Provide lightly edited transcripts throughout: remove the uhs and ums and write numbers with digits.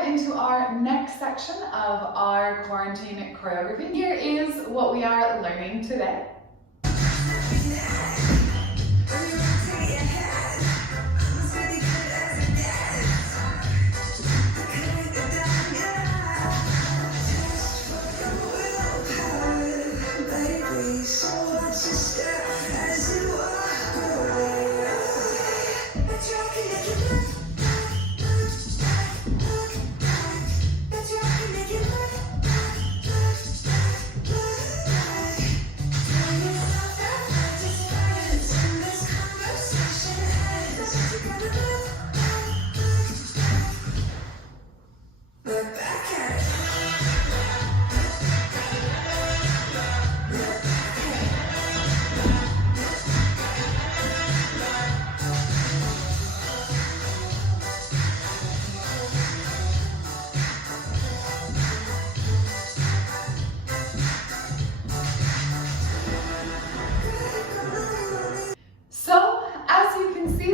dive into our next section of our quarantine choreography. Here is what we are learning today.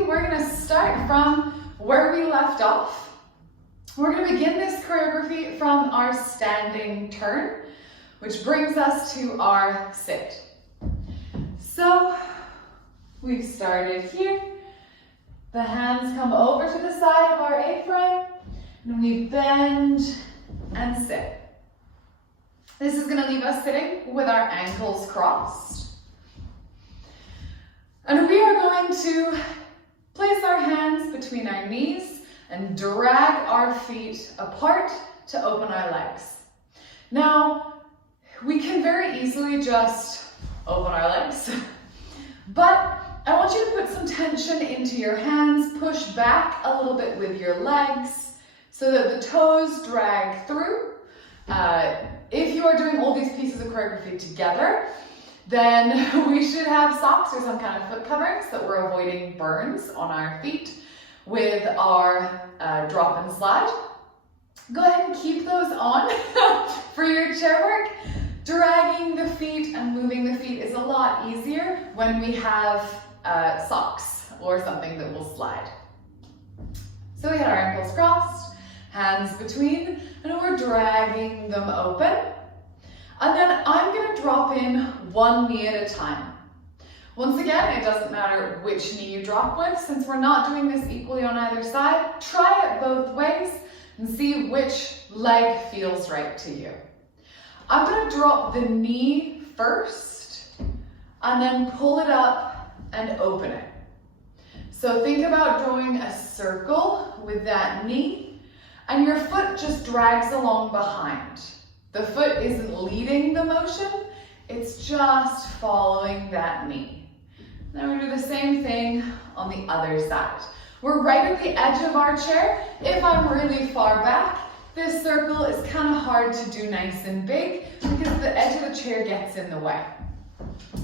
We're going to start from where we left off. We're going to begin this choreography from our standing turn, which brings us to our sit. So we've started here. The hands come over to the side of our A-frame, and we bend and sit. This is going to leave us sitting with our ankles crossed. And we are going to place our hands between our knees and drag our feet apart to open our legs. Now, we can very easily just open our legs, but I want you to put some tension into your hands, push back a little bit with your legs so that the toes drag through. If you are doing all these pieces of choreography together, then we should have socks or some kind of foot covering so that we're avoiding burns on our feet with our drop and slide. Go ahead and keep those on for your chair work. Dragging the feet and moving the feet is a lot easier when we have socks or something that will slide. So we had our ankles crossed, hands between, and we're dragging them open. And then I'm going to drop in one knee at a time. Once again, it doesn't matter which knee you drop with, since we're not doing this equally on either side. Try it both ways and see which leg feels right to you. I'm going to drop the knee first and then pull it up and open it. So think about drawing a circle with that knee, and your foot just drags along behind. The foot isn't leading the motion, it's just following that knee. Now we do the same thing on the other side. We're right at the edge of our chair. If I'm really far back, this circle is kind of hard to do nice and big because the edge of the chair gets in the way.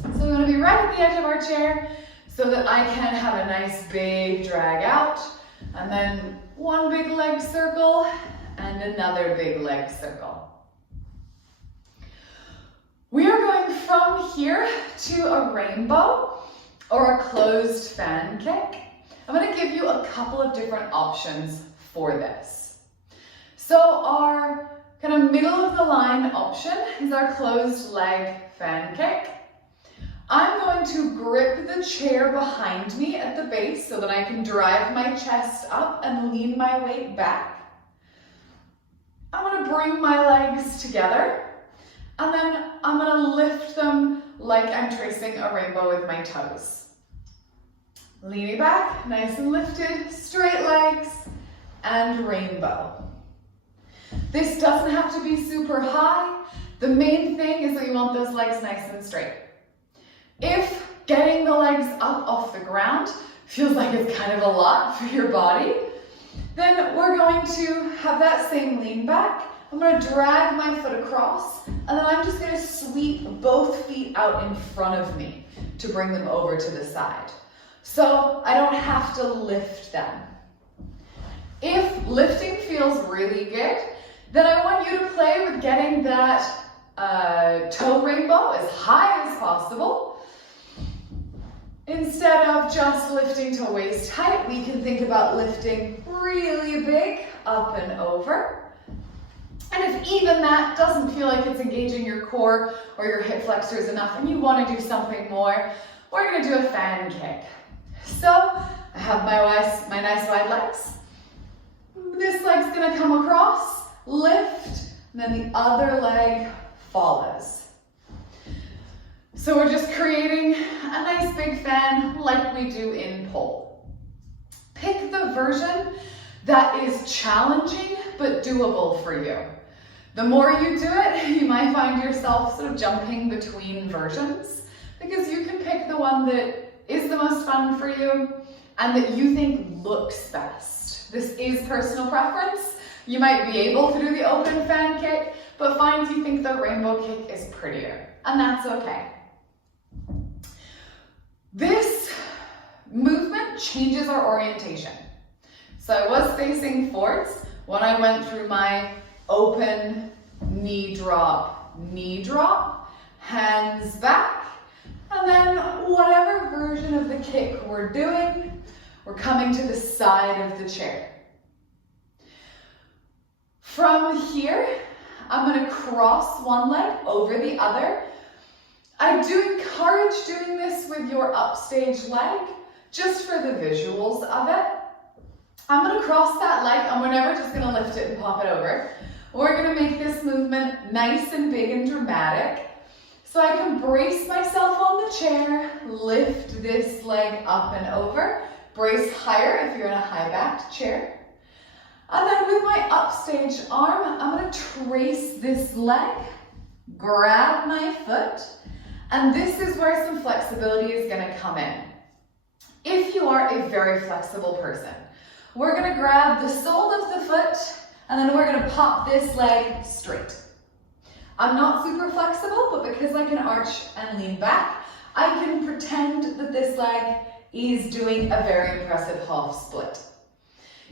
So we want to be right at the edge of our chair so that I can have a nice big drag out, and then one big leg circle and another big leg circle. We are going from here to a rainbow or a closed fan kick. I'm going to give you a couple of different options for this. So our kind of middle of the line option is our closed leg fan kick. I'm going to grip the chair behind me at the base so that I can drive my chest up and lean my weight back. I'm going to bring my legs together. And then I'm going to lift them like I'm tracing a rainbow with my toes. Leaning back, nice and lifted, straight legs, and rainbow. This doesn't have to be super high. The main thing is that you want those legs nice and straight. If getting the legs up off the ground feels like it's kind of a lot for your body, then we're going to have that same lean back. I'm going to drag my foot across, and then I'm just going to sweep both feet out in front of me to bring them over to the side. So I don't have to lift them. If lifting feels really good, then I want you to play with getting that toe rainbow as high as possible. Instead of just lifting to waist height, we can think about lifting really big up and over. And if even that doesn't feel like it's engaging your core or your hip flexors enough and you want to do something more, we're going to do a fan kick. So I have my nice wide legs. This leg's going to come across, lift, and then the other leg follows. So we're just creating a nice big fan like we do in pole. Pick the version that is challenging but doable for you. The more you do it, you might find yourself sort of jumping between versions because you can pick the one that is the most fun for you and that you think looks best. This is personal preference. You might be able to do the open fan kick, but find you think the rainbow kick is prettier, and that's okay. This movement changes our orientation. So I was facing forwards when I went through my open knee drop, hands back, and then whatever version of the kick we're doing, we're coming to the side of the chair. From here, I'm going to cross one leg over the other. I do encourage doing this with your upstage leg, just for the visuals of it. I'm going to cross that leg and we're never just going to lift it and pop it over. We're going to make this movement nice and big and dramatic. So I can brace myself on the chair, lift this leg up and over, brace higher if you're in a high-backed chair. And then with my upstage arm, I'm going to trace this leg, grab my foot, and this is where some flexibility is going to come in. If you are a very flexible person, we're going to grab the sole of the foot, and then we're going to pop this leg straight. I'm not super flexible, but because I can arch and lean back, I can pretend that this leg is doing a very impressive half split.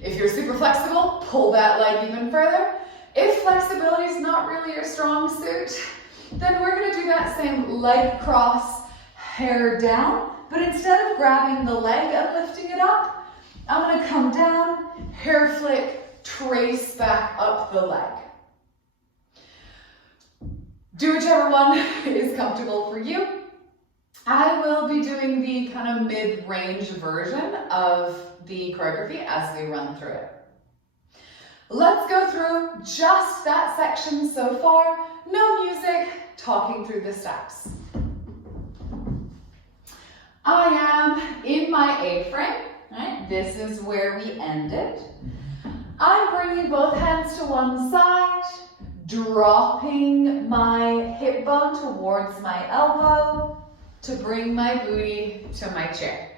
If you're super flexible, pull that leg even further. If flexibility is not really your strong suit, then we're going to do that same leg cross, hair down, but instead of grabbing the leg and lifting it up, I'm going to come down, hair flick, trace back up the leg. Do whichever one is comfortable for you. I will be doing the kind of mid-range version of the choreography as we run through it. Let's go through just that section so far. No music, talking through the steps. I am in my A-frame, right? This is where we ended. I'm bringing both hands to one side, dropping my hip bone towards my elbow to bring my booty to my chair.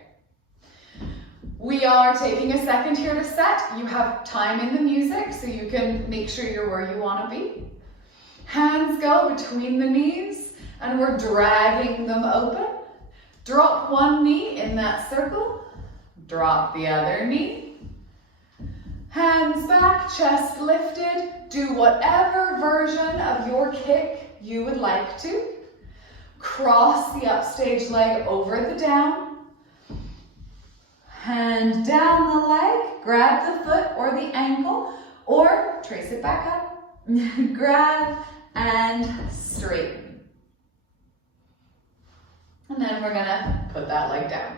We are taking a second here to set. You have time in the music, so you can make sure you're where you want to be. Hands go between the knees, and we're dragging them open. Drop one knee in that circle. Drop the other knee. Hands back, chest lifted. Do whatever version of your kick you would like to. Cross the upstage leg over the down. Hand down the leg, grab the foot or the ankle, or trace it back up. Grab and straighten. And then we're gonna put that leg down.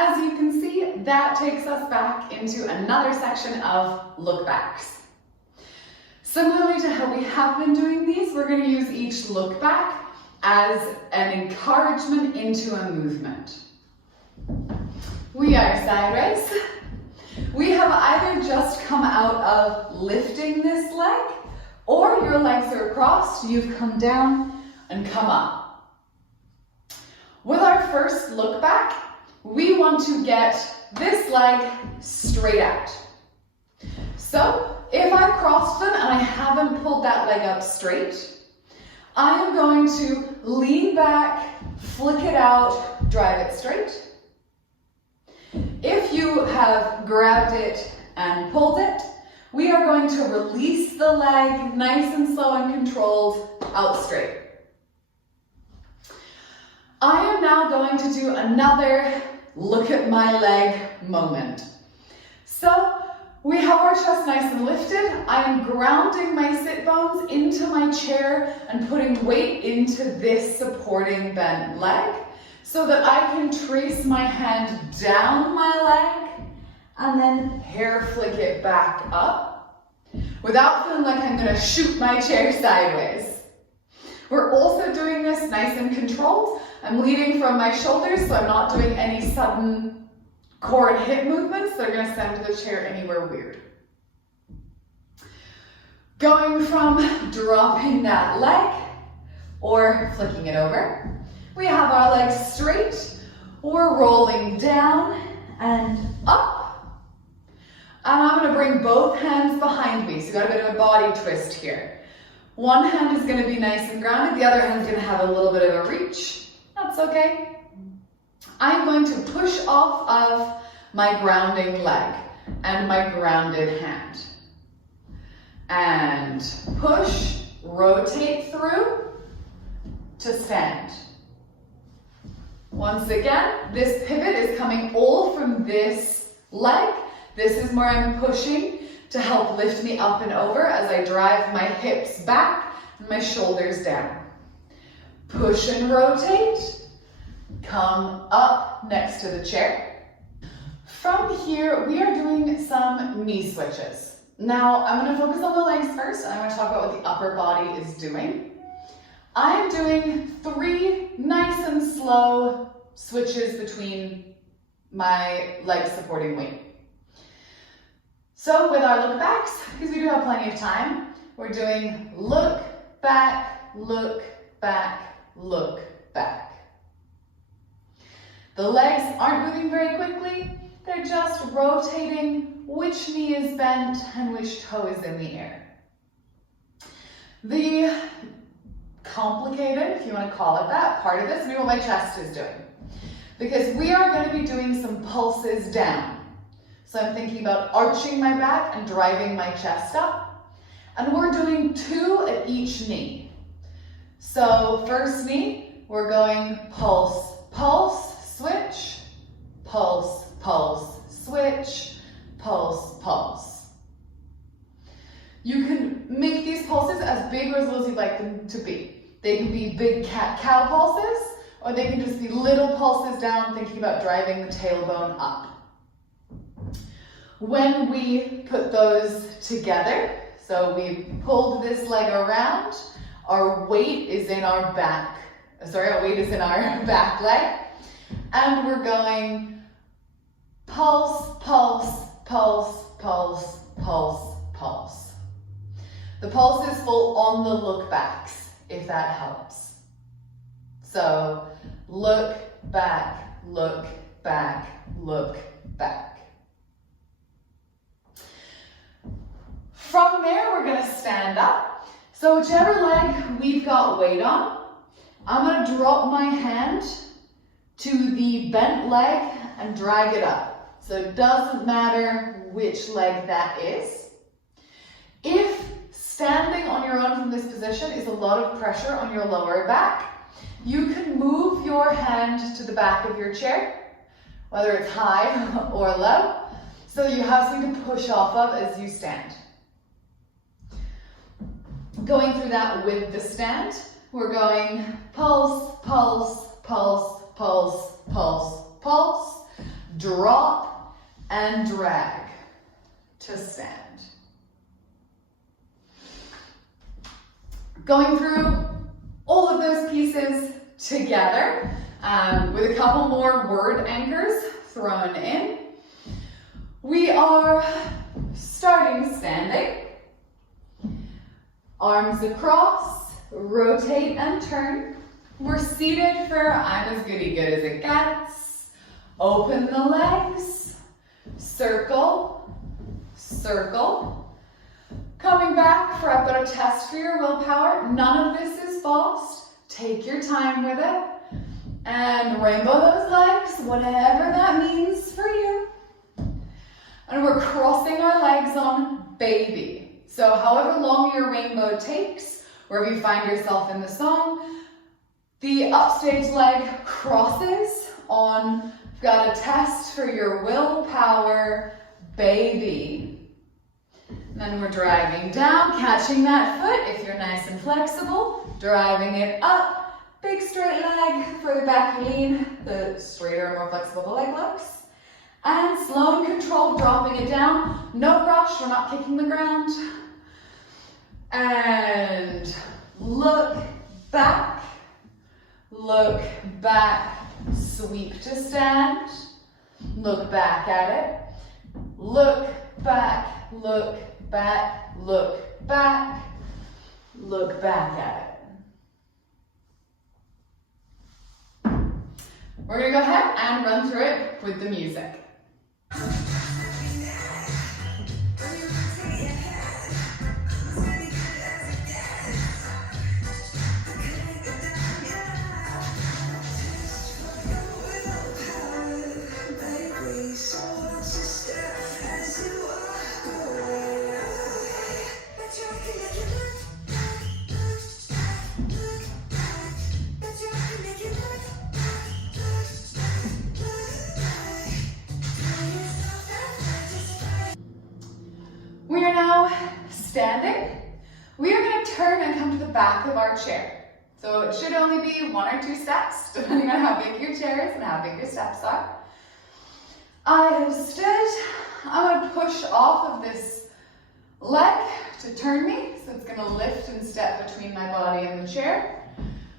As you can see, that takes us back into another section of look backs. Similarly to how we have been doing these, we're going to use each look back as an encouragement into a movement. We are sideways. We have either just come out of lifting this leg, or your legs are crossed, you've come down and come up. With our first look back, we want to get this leg straight out. So if I've crossed them and I haven't pulled that leg up straight, I am going to lean back, flick it out, drive it straight, you have grabbed it and pulled it, we are going to release the leg nice and slow and controlled out straight. I am now going to do another look at my leg moment. So we have our chest nice and lifted. I am grounding my sit bones into my chair and putting weight into this supporting bent leg so that I can trace my hand down my leg and then hair flick it back up without feeling like I'm going to shoot my chair sideways. We're also doing this nice and controlled. I'm leading from my shoulders, so I'm not doing any sudden core and hip movements that are going to send the chair anywhere weird. Going from dropping that leg or flicking it over, we have our legs straight. We're rolling down and up. And I'm going to bring both hands behind me. So you've got a bit of a body twist here. One hand is going to be nice and grounded. The other hand is going to have a little bit of a reach. That's okay. I'm going to push off of my grounding leg and my grounded hand. And push, rotate through to stand. Once again, this pivot is coming all from this leg. This is where I'm pushing to help lift me up and over as I drive my hips back and my shoulders down. Push and rotate. Come up next to the chair. From here, we are doing some knee switches. Now, I'm going to focus on the legs first, and I'm going to talk about what the upper body is doing. I'm doing 3 nice and slow switches between my leg supporting weight. So with our look backs, because we do have plenty of time, we're doing look back, look back, look back. The legs aren't moving very quickly. They're just rotating which knee is bent and which toe is in the air. The complicated, if you want to call it that, part of this is what my chest is doing. Because we are going to be doing some pulses down. So I'm thinking about arching my back and driving my chest up. And we're doing 2 at each knee. So first knee, we're going pulse, pulse, switch, pulse, pulse, switch, pulse, pulse. You can make these pulses as big or as little as you'd like them to be. They can be big cat-cow pulses, or they can just be little pulses down, thinking about driving the tailbone up. When we put those together, so we pulled this leg around, our weight is in our back. Our weight is in our back leg. And we're going pulse, pulse, pulse, pulse, pulse, pulse. The pulses fall on the look backs, if that helps. So look back, look back, look back. From there, we're going to stand up. So whichever leg we've got weight on, I'm going to drop my hand to the bent leg and drag it up. So it doesn't matter which leg that is. If standing on your own from this position is a lot of pressure on your lower back, you can move your hand to the back of your chair, whether it's high or low, so you have something to push off of as you stand. Going through that with the stand, we're going pulse, pulse, pulse, pulse, pulse, pulse, drop, and drag to stand. Going through all of those pieces together with a couple more word anchors thrown in. We are starting standing. Arms across, rotate and turn. We're seated for I'm as goody good as it gets. Open the legs, circle, circle. Coming back for I've got a test for your willpower. None of this is false. Take your time with it. And rainbow those legs, whatever that means for you. And we're crossing our legs on baby. So however long your rainbow takes, wherever you find yourself in the song, the upstage leg crosses on, you've got a test for your willpower, baby. And then we're dragging down, catching that foot if you're nice and flexible, driving it up, big straight leg, further back you lean, the straighter and more flexible the leg looks. And slow and controlled, dropping it down. No rush, we're not kicking the ground. And look back, sweep to stand. Look back at it. Look back, look back, look back, look back at it. We're gonna go ahead and run through it with the music. We are now standing. We are going to turn and come to the back of our chair. So it should only be 1 or 2 steps, depending on how big your chair is and how big your steps are. I have stood. I'm going to push off of this leg to turn me. So it's going to lift and step between my body and the chair.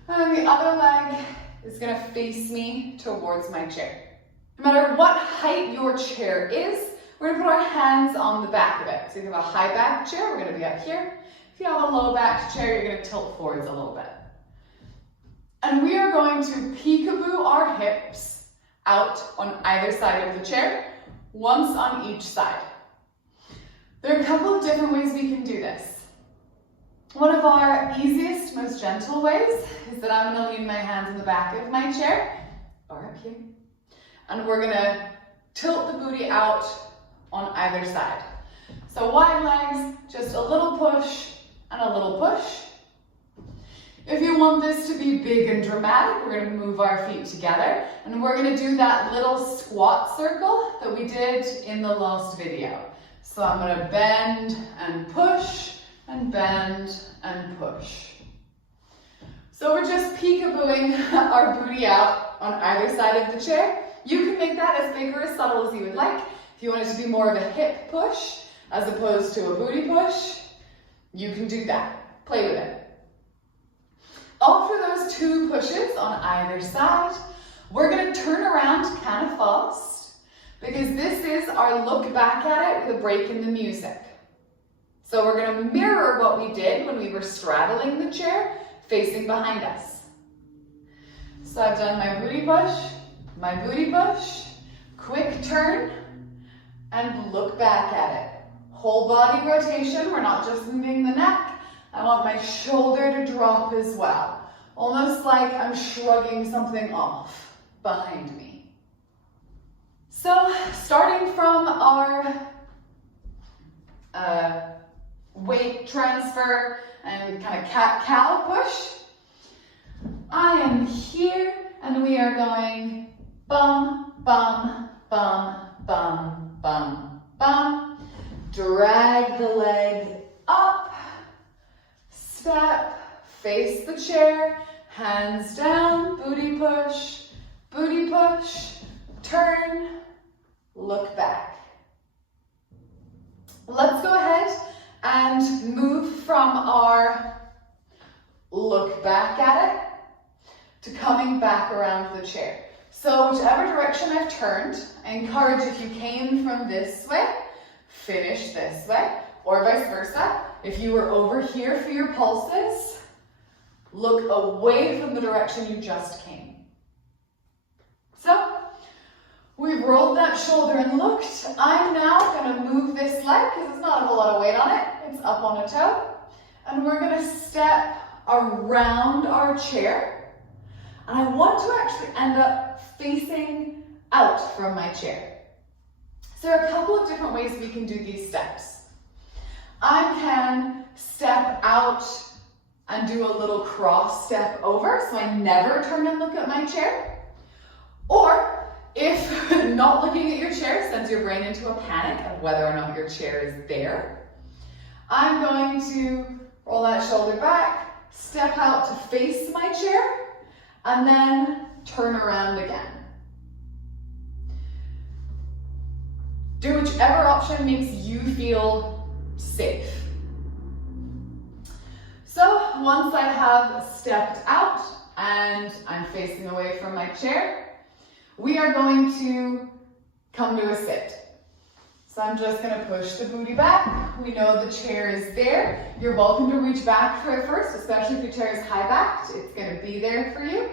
And then the other leg is going to face me towards my chair. No matter what height your chair is, we're going to put our hands on the back of it. So if you have a high back chair, we're going to be up here. If you have a low back chair, you're going to tilt forwards a little bit. And we are going to peekaboo our hips out on either side of the chair, once on each side. There are a couple of different ways we can do this. One of our easiest, most gentle ways is that I'm going to lean my hands in the back of my chair, or up here, and we're going to tilt the booty out on either side. So wide legs, just a little push and a little push. If you want this to be big and dramatic, we're going to move our feet together and we're going to do that little squat circle that we did in the last video. So I'm going to bend and push and bend and push. So we're just peekabooing our booty out on either side of the chair. You can make that as big or as subtle as you would like. If you want it to be more of a hip push as opposed to a booty push, you can do that. Play with it. After those 2 pushes on either side, we're going to turn around kind of fast because this is our look back at it with a break in the music. So we're going to mirror what we did when we were straddling the chair, facing behind us. So I've done my booty push, quick turn, and look back at it. Whole body rotation, we're not just moving the neck. I want my shoulder to drop as well. Almost like I'm shrugging something off behind me. So starting from our weight transfer and kind of cat-cow push, I am here and we are going bum, bum, bum, bum, bum, bum. Drag the leg up, step, face the chair, hands down, booty push, turn, look back. Let's go ahead and move from our look back at it to coming back around the chair. So whichever direction I've turned, I encourage if you came from this way, finish this way, or vice versa. If you were over here for your pulses, look away from the direction you just came. So we've rolled that shoulder and looked. I'm now going to move this leg because it's not a whole lot of weight on it. It's up on a toe. And we're going to step around our chair. And I want to actually end up facing out from my chair. So there are a couple of different ways we can do these steps. I can step out and do a little cross step over, so I never turn and look at my chair. Or if not looking at your chair sends your brain into a panic of whether or not your chair is there, I'm going to roll that shoulder back, step out to face my chair, and then turn around again. Do whichever option makes you feel safe. So once I have stepped out and I'm facing away from my chair, we are going to come to a sit. So I'm just going to push the booty back. We know the chair is there. You're welcome to reach back for it first, especially if your chair is high backed. It's going to be there for you.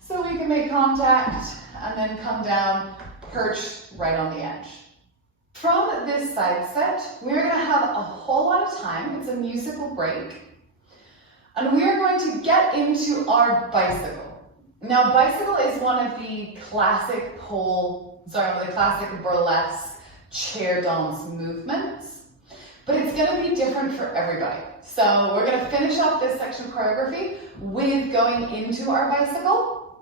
So we can make contact and then come down, perched right on the edge. From this side set, we're going to have a whole lot of time. It's a musical break. And we are going to get into our bicycle. Now, bicycle is one of the classic burlesque chair dance movements, but it's going to be different for everybody. So we're going to finish off this section of choreography with going into our bicycle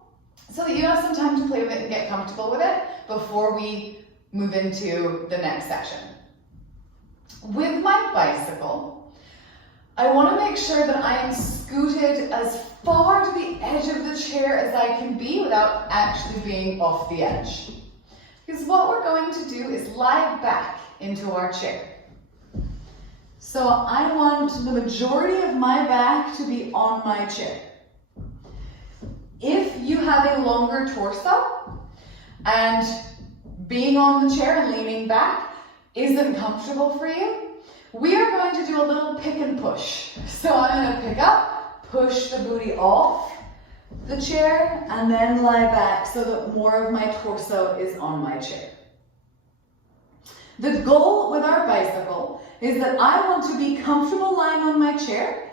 so that you have some time to play with it and get comfortable with it before we move into the next section. With my bicycle, I want to make sure that I am scooted as far to the edge of the chair as I can be without actually being off the edge. Because what we're going to do is lie back into our chair. So I want the majority of my back to be on my chair. If you have a longer torso and being on the chair and leaning back isn't comfortable for you, we are going to do a little pick and push. So I'm going to pick up, push the booty off the chair, and then lie back so that more of my torso is on my chair. The goal with our bicycle is that I want to be comfortable lying on my chair,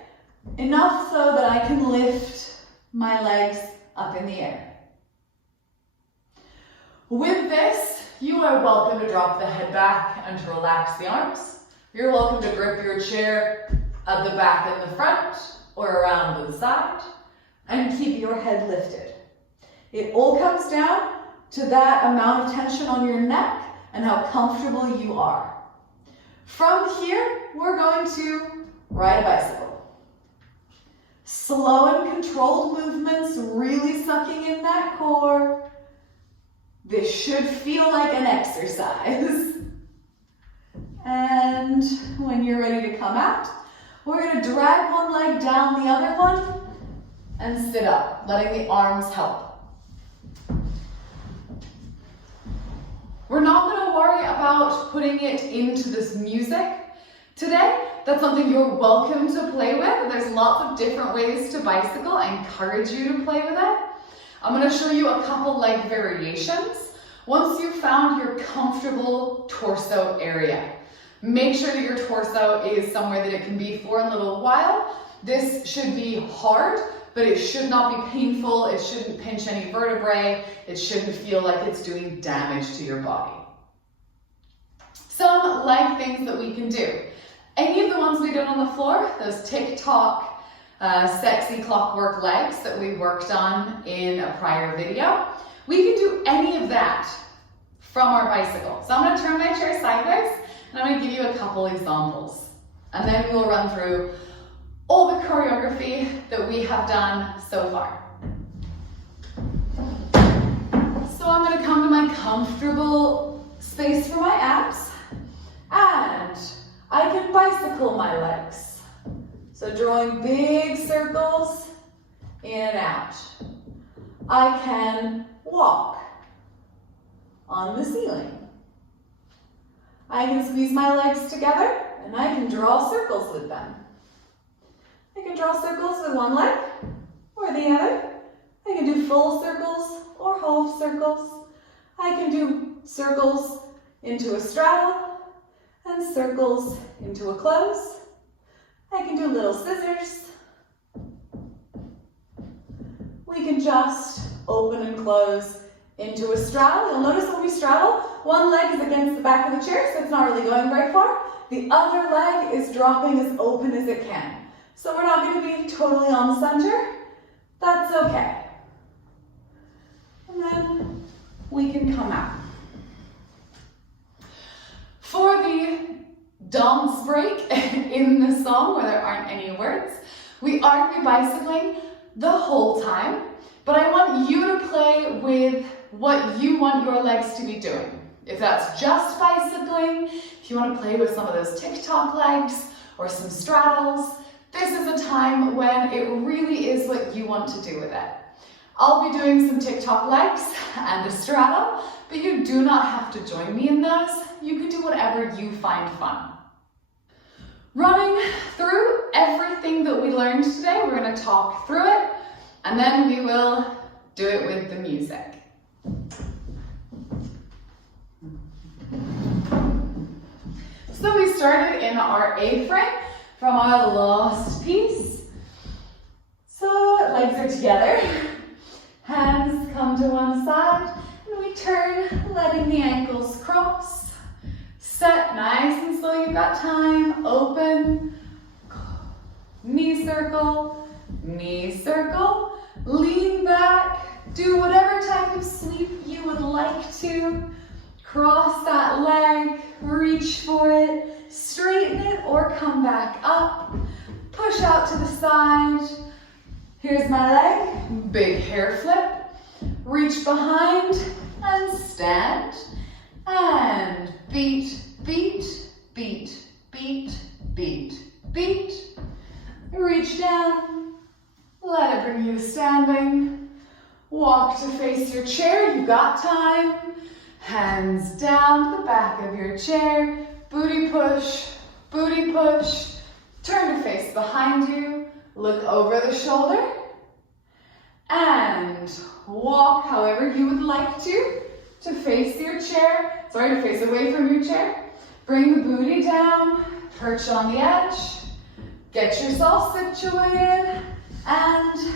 enough so that I can lift my legs up in the air. With this, you are welcome to drop the head back and to relax the arms. You're welcome to grip your chair at the back and the front or around to the side and keep your head lifted. It all comes down to that amount of tension on your neck and how comfortable you are. From here, we're going to ride a bicycle. Slow and controlled movements, really sucking in that core. This should feel like an exercise. And when you're ready to come out, we're going to drag one leg down the other one and sit up, letting the arms help. We're not going to worry about putting it into this music today. That's something you're welcome to play with. There's lots of different ways to bicycle. I encourage you to play with it. I'm going to show you a couple leg variations. Once you've found your comfortable torso area, make sure that your torso is somewhere that it can be for a little while. This should be hard, but it should not be painful. It shouldn't pinch any vertebrae. It shouldn't feel like it's doing damage to your body. Some leg things that we can do. Any of the ones we did on the floor, those TikTok sexy clockwork legs that we worked on in a prior video, we can do any of that from our bicycle. So I'm going to turn my chair sideways and I'm going to give you a couple examples. And then we will run through all the choreography that we have done so far. So I'm going to come to my comfortable space for my abs, and I can bicycle my legs. So drawing big circles in and out. I can walk on the ceiling. I can squeeze my legs together and I can draw circles with them. I can draw circles with one leg or the other. I can do full circles or half circles. I can do circles into a straddle and circles into a close. I can do little scissors. We can just open and close into a straddle. You'll notice when we straddle, one leg is against the back of the chair, so it's not really going very far. The other leg is dropping as open as it can. So we're not going to be totally on the center. That's okay. And then we can come out. For the dance break in the song, where there aren't any words, we are going to be bicycling the whole time, but I want you to play with what you want your legs to be doing. If that's just bicycling, if you want to play with some of those TikTok legs or some straddles, this is a time when it really is what you want to do with it. I'll be doing some TikTok legs and a straddle, but you do not have to join me in those. You can do whatever you find fun. Running through everything that we learned today, we're going to talk through it, and then we will do it with the music. So we started in our A-frame from our last piece. So legs are together, hands come to one side, and we turn, letting the ankles cross. Set nice and slow, you've got time, open, knee circle, lean back, do whatever type of sweep you would like to. Cross that leg, reach for it, straighten it or come back up, push out to the side. Here's my leg, big hair flip, reach behind and stand, and beat, beat, beat, beat, beat, beat. Reach down, let it bring you to standing. Walk to face your chair, you got time. Hands down the back of your chair, booty push, turn to face behind you, look over the shoulder, and walk however you would like to face your chair, to face away from your chair. Bring the booty down, perch on the edge, get yourself situated, and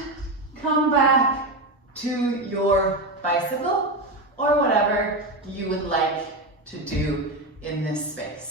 come back to your bicycle or whatever you would like to do in this space.